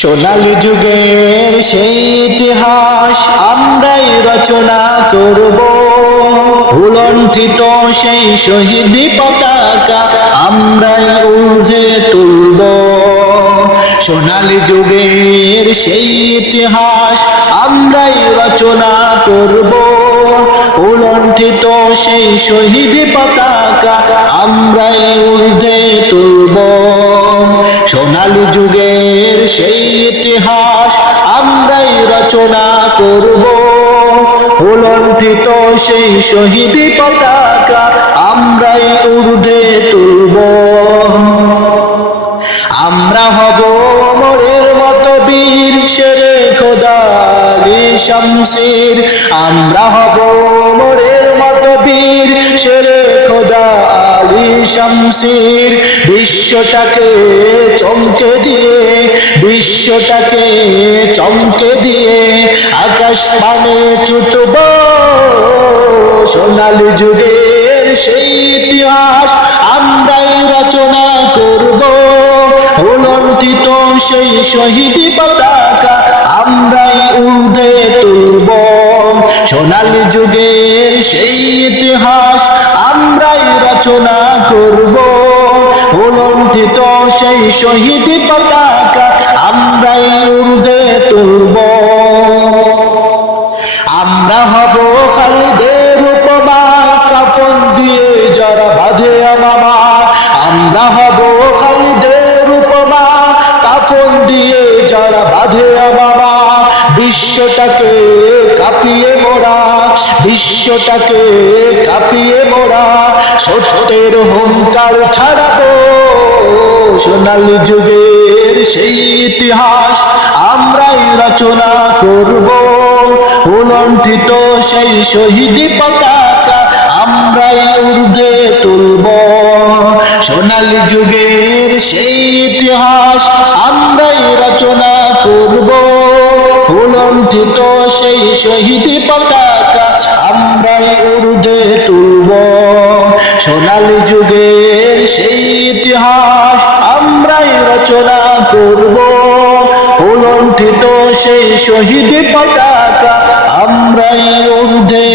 সোনালী যুগের সেই ইতিহাস আমরাই রচনা করব, উলণ্ঠিত সেই শহীদি পতাকা আমরাই ঊর্ধ্বে তুলব। সোনালী যুগের সেই ইতিহাস আমরাই রচনা করব, উলণ্ঠিত সেই শহীদি পতাকা আমরাই ঊর্ধ্বে তুলব। সোনালী যুগের সেই ইতিহাস আমরাই রচনা করব, উলণ্ঠিত সেই শহীদি পতাকা আমরাই ঊর্ধ্বে তুলব। আমরা হব মোরের মতো বীর শেরে খোদা আলী শামসীর, আমরা হব মোরের মতো বীর শেরে খোদা আলী শামসীর। বিশ্বটাকে চমকে দিয়ে, বিশ্বটাকে চমকে দিয়ে আকাশ পানে ছুটব। সোনালী যুগের সেই ইতিহাস আমরাই রচনা করব, উলণ্ঠিত সেই শহীদি পতাকা আমরাই ঊর্ধ্বে তুলব। সোনালী যুগের সেই ইতিহাস আমরাই রচনা করব, উলণ্ঠিত সেই শহীদি পতাকা আমরাই ঊর্ধ্বে তুলব। আমরা হব খালিদের উপমা, কাফন দিয়ে যারা বাঁধে আমামা। আমরা হব খালিদের উপমা, কাফন দিয়ে যারা বাঁধে আমামা। বিশ্বটাকে কাঁপিয়ে মোরা, বিশ্বটাকে কাঁপিয়ে মোরা সত্যের হুঙ্কার ছাড়াবো। সোনালী যুগের সেই ইতিহাস আমরাই রচনা করব, উলণ্ঠিত সেই শহীদি পতাকা আমরাই ঊর্ধ্বে তুলব। সোনালী যুগের সেই ইতিহাস আমরাই রচনা করব, উলণ্ঠিত সেই শহীদি পতাকা আমরাই ঊর্ধ্বে তুলব। সোনালী যুগের সেই ইতিহাস আমরাই রচনা করব, উলণ্ঠিত সেই শহীদি পতাকা আমরাই ঊর্ধ্বে